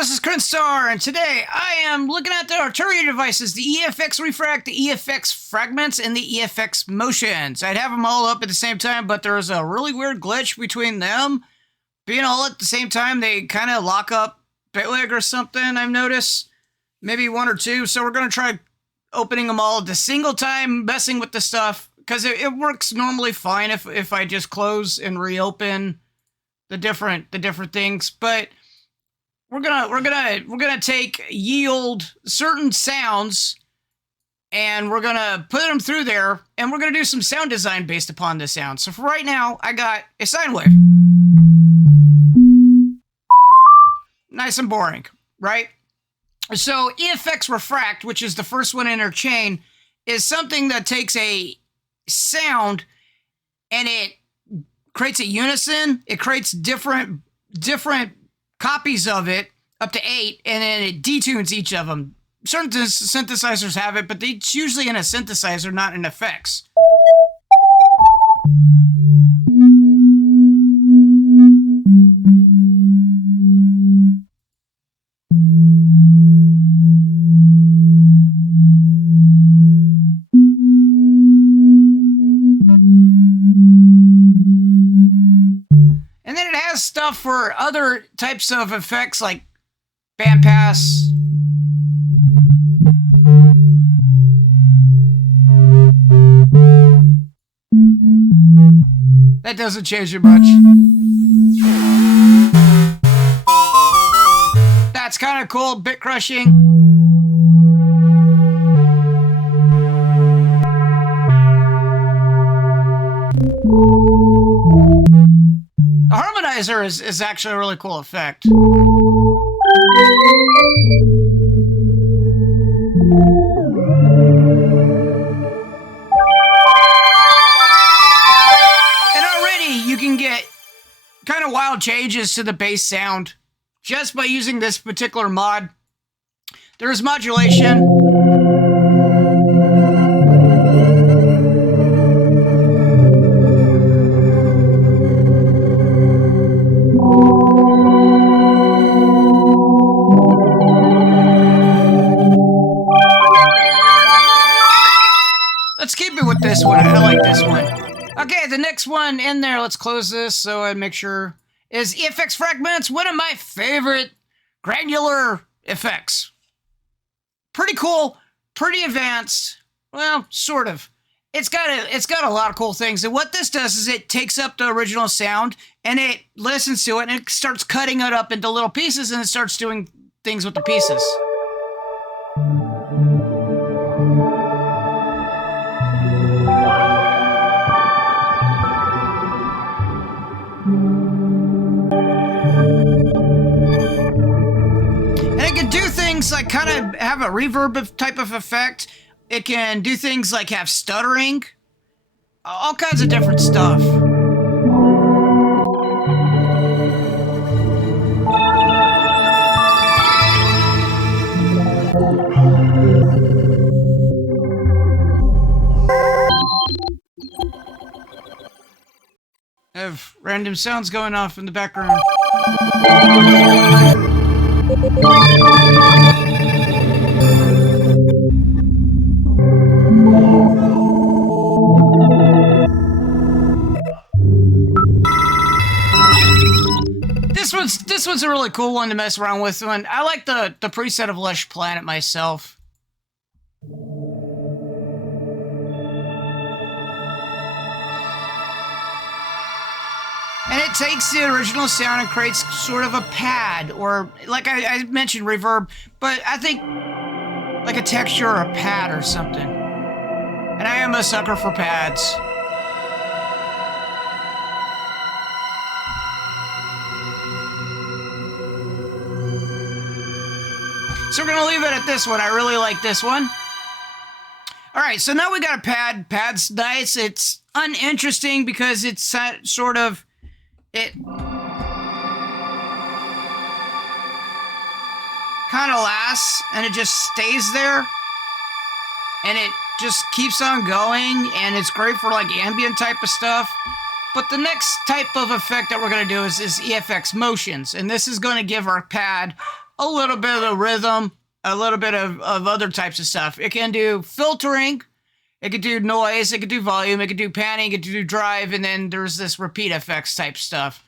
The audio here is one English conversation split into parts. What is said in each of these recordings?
this is Krinstar, and today I am looking at the Arturia devices, the EFX Refract, the EFX Fragments, and the EFX Motions. I'd have them all up at the same time, but there's a really weird glitch between them. Being all at the same time, they kind of lock up Bitwig or something, I've noticed. Maybe one or two, so we're going to try opening them all at the single time, messing with the stuff, because it works normally fine if I just close and reopen the different things, but we're gonna take yield certain sounds and we're gonna put them through there and we're gonna do some sound design based upon the sound. So for right now, I got a sine wave. Nice and boring, right? So EFX Refract, which is the first one in our chain, is something that takes a sound and it creates a unison. It creates different copies of it, up to 8, and then it detunes each of them. Certain synthesizers have it, but it's usually in a synthesizer, not in effects. And then it has stuff for other types of effects like bandpass. That doesn't change it much. That's kind of cool, bit crushing. The harmonizer is actually a really cool effect. And already you can get kind of wild changes to the bass sound just by using this particular mod. There's modulation. Let's keep it with this one. I like this one. Okay, the next one in there, let's close this so I make sure, is EFX Fragments, one of my favorite granular effects. Pretty cool, pretty advanced. Well, sort of. It's got a lot of cool things. And what this does is it takes up the original sound and it listens to it and it starts cutting it up into little pieces and it starts doing things with the pieces. Like kind of have a reverb type of effect. It can do things like have stuttering, all kinds of different stuff. I have random sounds going off in the background. This one's a really cool one to mess around with. I like the preset of Lush Planet myself. And it takes the original sound and creates sort of a pad, or like I mentioned, reverb, but I think like a texture or a pad or something. And I am a sucker for pads. So we're gonna leave it at this one. I really like this one. All right, so now we got a pad. Pad's nice. It's uninteresting because it's sort of, it kind of lasts and it just stays there and it just keeps on going and it's great for like ambient type of stuff. But the next type of effect that we're going to do is EFX Motions, and this is going to give our pad a little bit of the rhythm, a little bit of other types of stuff. It can do filtering, it could do noise, it could do volume, it could do panning, it could do drive, and then there's this repeat effects type stuff.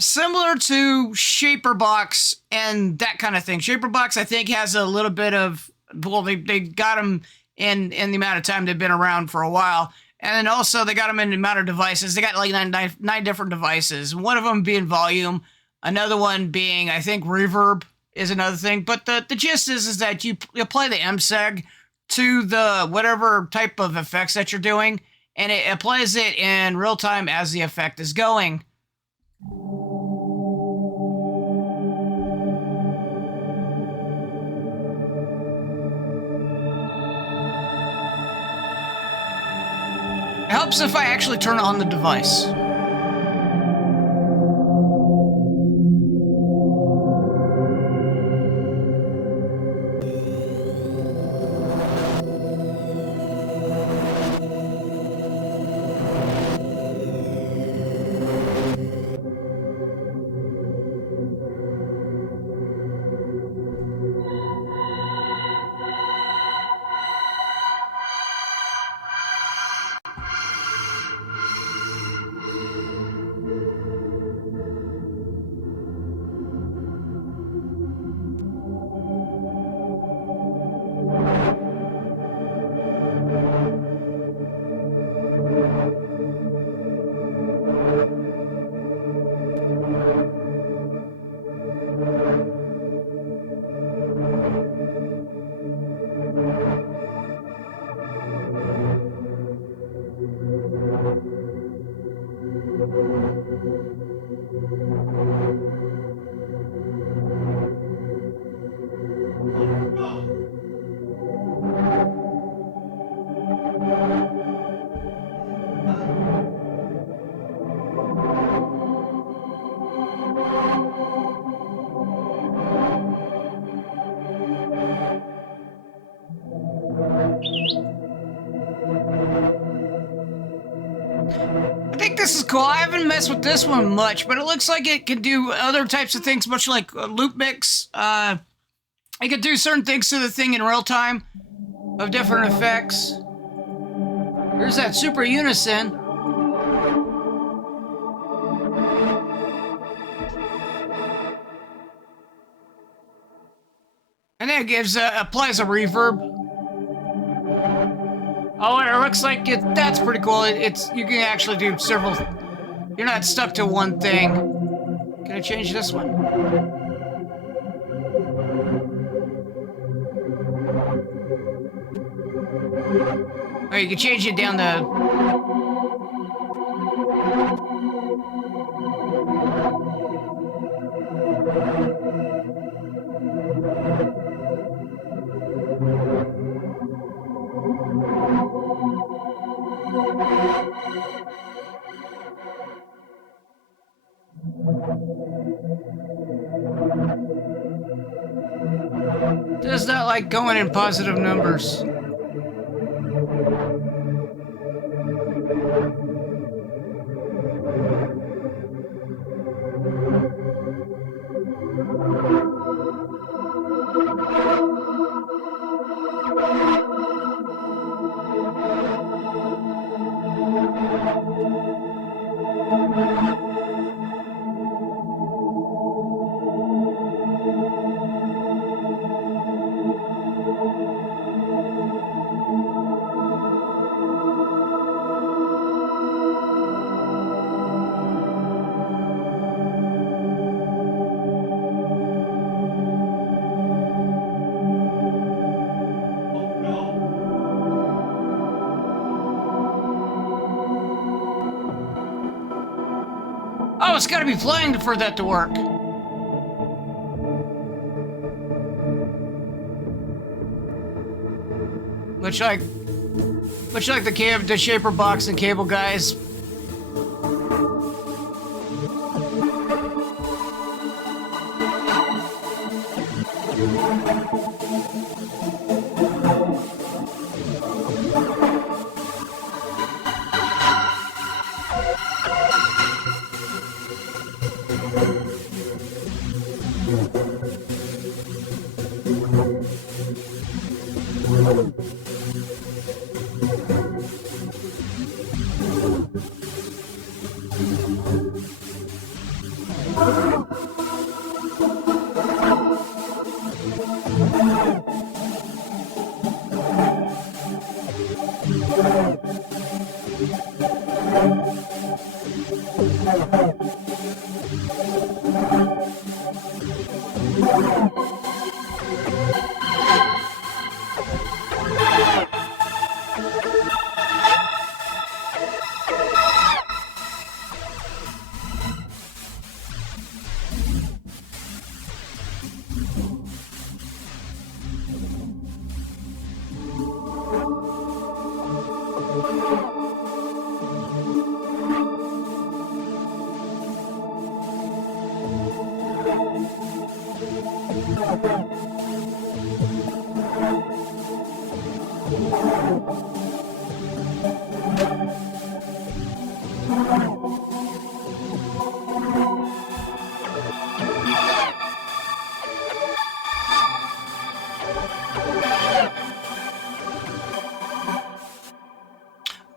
Similar to Shaperbox and that kind of thing. Shaperbox, I think, has a little bit of, well, they got them in the amount of time they've been around for a while. And then also they got them in the amount of devices. They got like nine different devices. One of them being volume, another one being, I think, reverb is another thing. But the gist is that you apply the MSEG to the whatever type of effects that you're doing, and it applies it in real time as the effect is going. It helps if I actually turn on the device. I think this is cool. I haven't messed with this one much, but it looks like it can do other types of things, much like loop mix. It can do certain things to the thing in real time of different effects. There's that super unison. And then it gives applies a reverb. Oh, and it looks like that's pretty cool. It's you can actually do several. You're not stuck to one thing. Can I change this one? Oh, you can change it down the. Does not like going in positive numbers. Oh, it's got to be playing for that to work. Much like the shaper box and cable guys.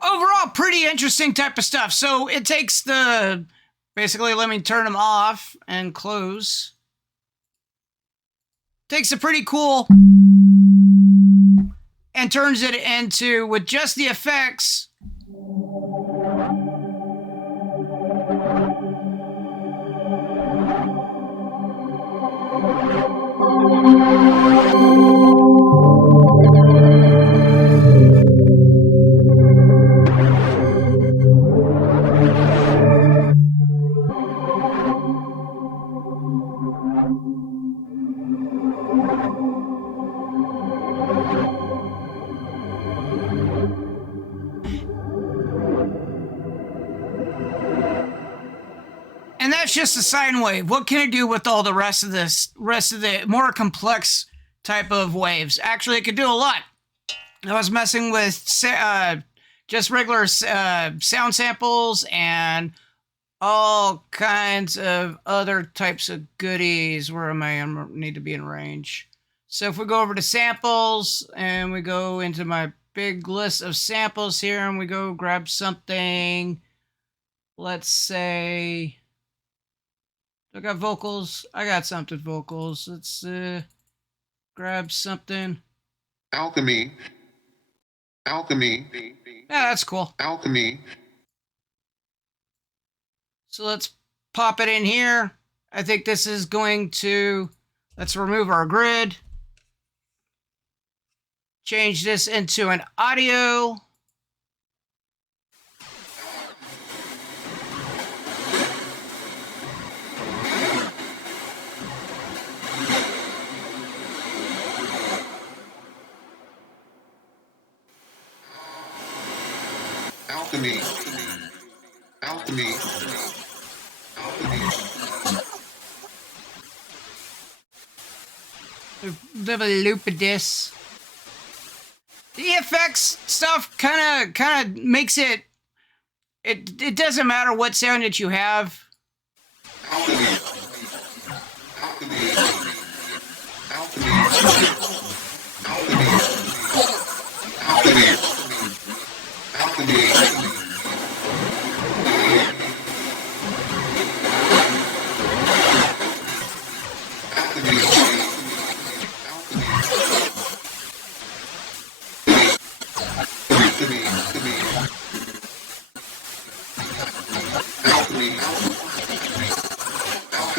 Overall, pretty interesting type of stuff. So it takes the, basically, let me turn them off and close. Takes a pretty cool and turns it into, with just the effects, and that's just a sine wave. What can it do with all the rest of the more complex type of waves? Actually, it could do a lot. I was messing with just regular sound samples and all kinds of other types of goodies. Where am I? I need to be in range. So if we go over to samples and we go into my big list of samples here and we go grab something, let's say, I got vocals. I got something vocals. Let's grab something. Alchemy. Alchemy. Yeah, that's cool. Alchemy. So let's pop it in here. I think this is going to, let's remove our grid. Change this into an audio. Alchemy. Alchemy. Alchemy. Have a loop of this. The effects stuff kind of makes it. It doesn't matter what sound that you have. Alchemy. Alchemy. Alchemy. Alchemy. Alchemy. Alchemy.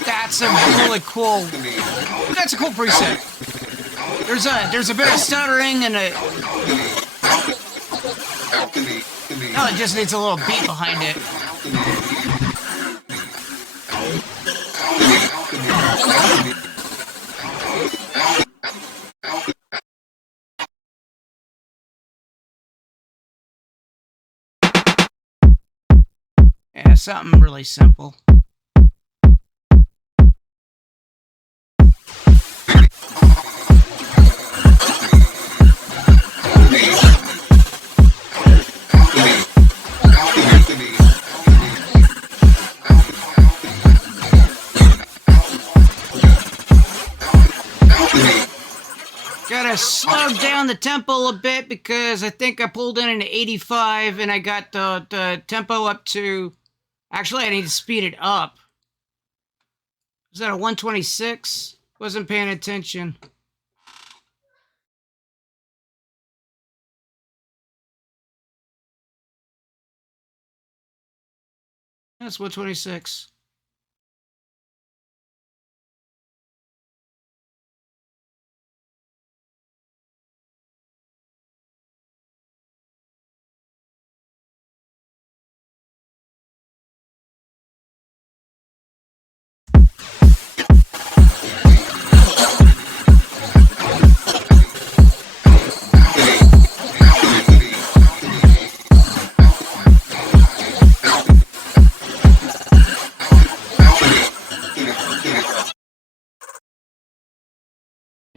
That's a really cool. That's a cool preset. There's a bit of stuttering and a. Oh, it just needs a little beat behind it. Yeah, something really simple. Gotta slow down the tempo a bit because I think I pulled in an 85 and I got the tempo up to. Actually, I need to speed it up. Is that a 126? Wasn't paying attention. That's 126.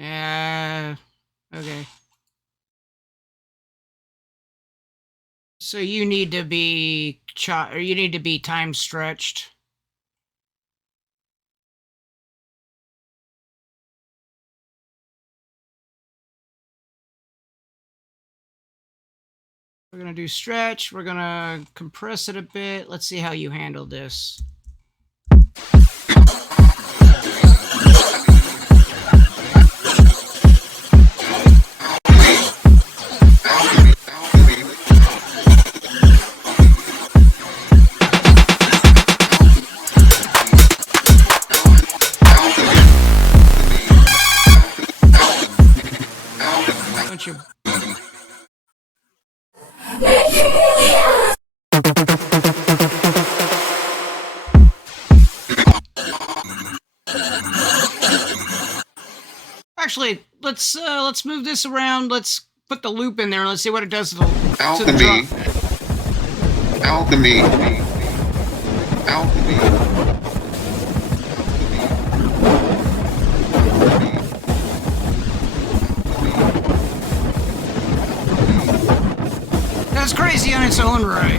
Okay. So you need to be time stretched. We're gonna do stretch. We're gonna compress it a bit. Let's see how you handle this. Don't you? Actually, let's move this around. Let's put the loop in there and let's see what it does to the Alchemy. Alchemy. Alchemy. That's crazy on its own right.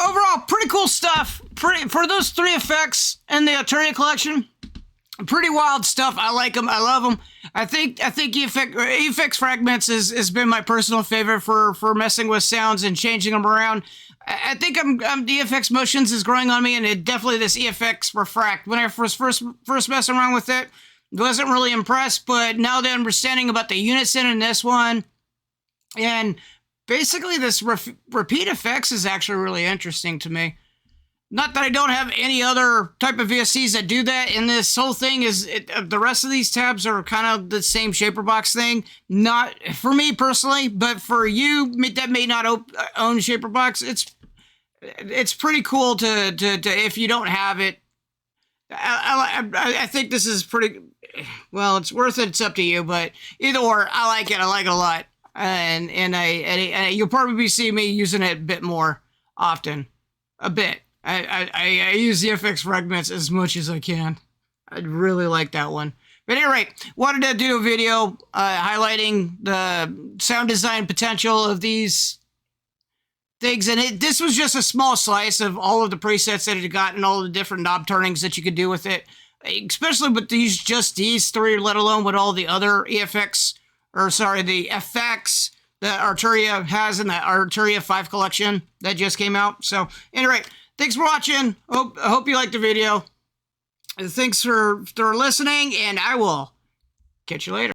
Overall, pretty cool stuff. For those 3 effects in the Arturia collection. Pretty wild stuff. I like them. I love them. I think effects fragments has been my personal favorite for messing with sounds and changing them around. I think the EFX motions is growing on me, and it definitely this EFX refract. When I was first messing around with it, wasn't really impressed, but now the understanding about the unison in this one, and basically this repeat effects is actually really interesting to me. Not that I don't have any other type of VSCs that do that, and this whole thing the rest of these tabs are kind of the same shaper box thing. Not for me personally, but for you that may not own shaper box, it's pretty cool to if you don't have it. I think this is pretty well. It's worth it. It's up to you, but either or, I like it. I like it a lot, and you'll probably see me using it a bit more often, a bit. I use the FX fragments as much as I can. I'd really like that one. But anyway, wanted to do a video highlighting the sound design potential of these things. And this was just a small slice of all of the presets that it got and all the different knob turnings that you could do with it. Especially with just these 3, let alone with all the other the effects that Arturia has in the Arturia 5 collection that just came out. So anyway, thanks for watching. I hope you liked the video. Thanks for listening, and I will catch you later.